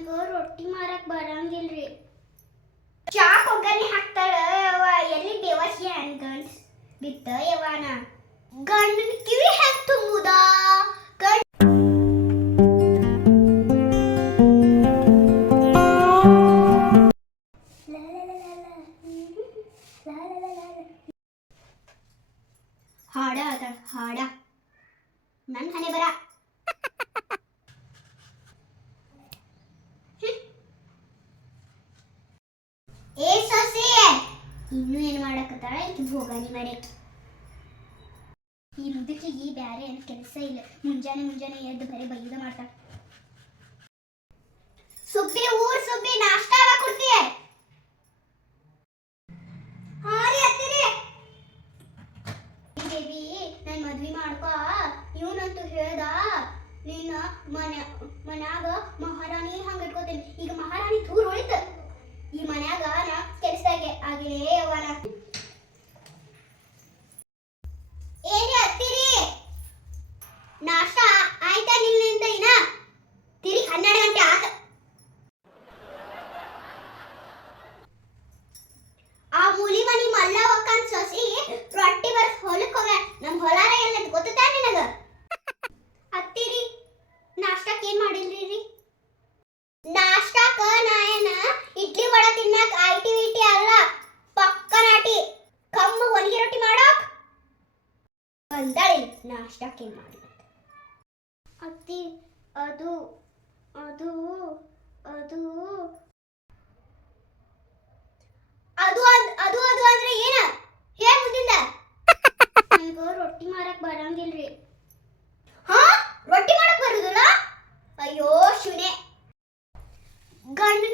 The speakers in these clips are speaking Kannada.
ನನಗ ರೊಟ್ಟಿ ಮಾರಕ್ ಬರಂಗಿಲ್ರಿ ಚಾ ಒಗ್ಗರಣೆ ಹಾಕ್ತಾಳ ಯವ್ವ ಎಲ್ಲಿ ದೇವಸಿ ಅನ್ಕಂಡ್ ಬಿತ್ತ ಯವ್ವನ ಗಂಡನ ಕಿವಿ ಹೆಂಗ್ ತುಂಬುದಾ ಗಂಡ ಹಾಡ ಅದ ಹಾಡ ನನ್ನ ಹಣೆ ಬರ ಇನ್ನು ಏನು ಮಾಡಕತ್ತಾಳ? ಈಕಿ ಹೋಗಾನಿ ಮಾಡಕ್ಕೆ ಈ ಮುದುಕಿಗೆ ಬ್ಯಾರೆ ಏನು ಕೆಲಸ ಇಲ್ಲ. ಮುಂಜಾನೆ ಮುಂಜಾನೆ ಎದ್ದು ಬರೀ ಬೈದ ಮಾಡ್ತಾಳ. ಸುಬ್ಬಿ ಊರ್ ಸುಬ್ಬಿ ನಾಷ್ಟ ಕೊಡ್ತೀಯ ಬೇಬಿ, ನನ್ ಮದ್ವಿ ಮಾಡ್ಕೊ. ಇವನಂತೂ ಹೇಳ್ದ, ನೀನ ಮನೆ ಮನ್ಯಾಗ ಮಹಾರಾಣಿ ಹಂಗ ಬಂದಾಳಿ ನಾಷ್ಟಕ್ ಮಾಡಿ ಅತ್ತಿ, ಅದು ಅದು ಅದು. ಅದು ಅಂದ್- ಅದು ಅದು ಅಂದ್ರೆ ಏನ? ಹೇಳ ಮುಂದಿಂದ. ರೊಟ್ಟಿ ಮಾರಕ್ ಬರಂಗಿಲ್ರಿ. ಹಾ? ರೊಟ್ಟಿ ಮಾಡಕ್ ಬರುದಿಲ್ಲ? ಅಯ್ಯೋ ಶುನೆ ಗಂಡನ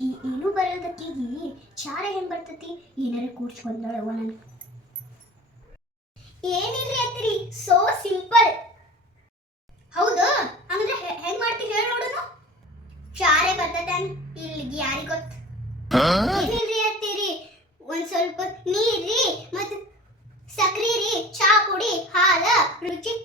ಈ ಏನು ಬರೋದಕ್ಕಿಗಿ ಚಾರ ಹೆಂಗ್ ಬರ್ತತಿ? ಏನಾರ ಕೂಡ್ಸ್ಕೊಂಡಳವ ನಾನು. ಏನಿಲ್ರಿ ಅತ್ತಿರಿ? ಸೋ ಸಿಂಪಲ್ ಹೌದು. ಅಂದ್ರೆ ಹೆಂಗ್ ಮಾಡ್ತಿ ಹೇಳಿ ನೋಡೋನು. ಚಾರೆ ಬರ್ತದನ್ ಇಲ್ಲಿಗೆ ಯಾರಿ ಗೊತ್ತು ಏನಿಲ್ರಿ ಅತ್ತಿರಿ? ಒಂದ್ ಸ್ವಲ್ಪ ನೀರ್ರಿ ಮತ್ ಸಕ್ರಿ ರೀ ಚಾ ಪುಡಿ ಹಾಲ ರುಚಿಗೆ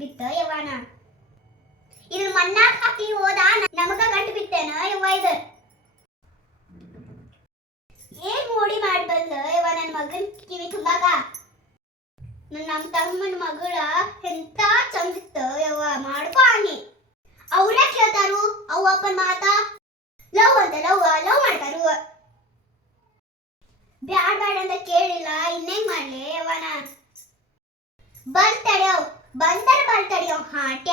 ಬಿತ್ತ ಯವ್ವನ ಇದು ಮಣ್ಣಾಗ ಹಾಕಿ ಹೋದ ನಮಗ ಗಂಟು ಬಿತ್ತೇನ ಯವ್ವ ಇದ? ಏನ್ ಮೋಡಿ ಮಾಡಿ ಬಂದ ಯವ್ವ ನನ್ನ ಮಗನ್ ಕಿವಿ ತುಂಬಾಗ? ನಮ್ಮ ತಮ್ಮನ ಮಗಳ ಎಂತ ಚಂದಿತ್ತ ಯವ್ವ, ಮಾಡ್ಕೊ ಆನಿ. ಅವ್ರೇ ಕೇಳ್ತಾರು ಅವ್ ಅಪ್ಪನ ಮಾತ. ಲವ್ ಅಂತ ಲವ್ ಲವ್ ಮಾಡ್ತಾರು. ಬ್ಯಾಡ ಬ್ಯಾಡ ಅಂತ ಕೇಳಿಲ್ಲ, ಇನ್ನೇನ್ ಮಾಡ್ಲಿ ಅವನ ಬಂದ್ ತಡ್ಯವ್ ಬಂದರ್ ಬಂದ್ ತಡ್ಯವ್ ಹಾಟ್ಯ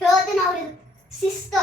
ಹೇಳ್ತಾನ ಅವ್ರಿಗೆ ಶಿಸ್ತು